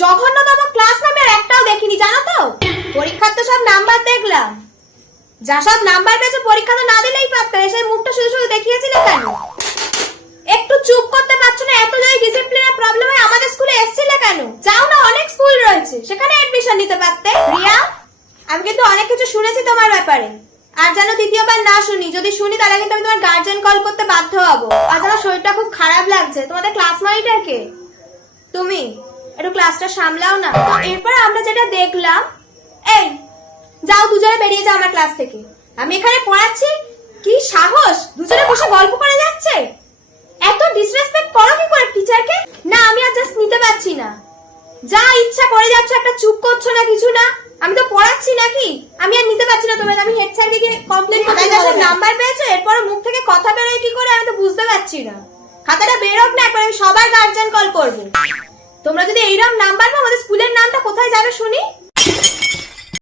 জঘন্যতম ক্লাস আমি আর একটাও দেখিনি, জানো তো? পরীক্ষার তো সব নাম্বার দেখলাম, যা সব নাম্বার পেয়েছে পরীক্ষা তো না দিলেই পারতে, এসে মুখটা শুধু শুধু দেখিয়েছিলে কেন? একটু চুপ করতে পারছো না? এত যদি ডিসিপ্লিনের প্রবলেম হয় আমাদের স্কুলে এসেছিলে কেন? যাও না, অনেক স্কুল রয়েছে, সেখানে এডমিশন নিতে পারতে। রিয়া, আমি কিন্তু অনেক কিছু শুনেছি তোমার ব্যাপারে, আর যেন দ্বিতীয়বার না শুনি। যদি শুনি তাহলে কিন্তু আমি তোমার গার্জেন কল করতে বাধ্য হব। আজ আমার শরীরটা খুব খারাপ লাগছে। তোমাদের ক্লাস মনিটর কে? তুমি একটু ক্লাসটা সামলাও না। তো এরপর আমরা যেটা দেখলাম, এই যাও দুজনে বেরিয়ে যাও আমার ক্লাস থেকে। আমি এখানে পড়াচ্ছি, কি সাহস দুজনে বসে গল্প করে যাচ্ছে? এত ডিসরেসপেক্ট করো কি করে টিচারকে? না, আমি আর জাস্ট নিতে পারছি না। যা ইচ্ছা করে যাচ্ছ, একটা চুপ করছো না, কিছু না। আমি তো পড়াচ্ছি নাকি? আমি আর নিতে পারছি না তোমাদের। আমি হেড স্যারকে গিয়ে কমপ্লেইন করতে যাব। নাম্বার পেয়েছো, এরপর মুখ থেকে কথা বেরোয় কি করে আমি তো বুঝতে পারছি না। খাতাটা বের হোক না, একবার আমি সবার গার্জিয়ান কল করব। তোমরা যদি এইরকম নাম্বার পাও, আমাদের স্কুলের নামটা কোথায় যাবে শুনি?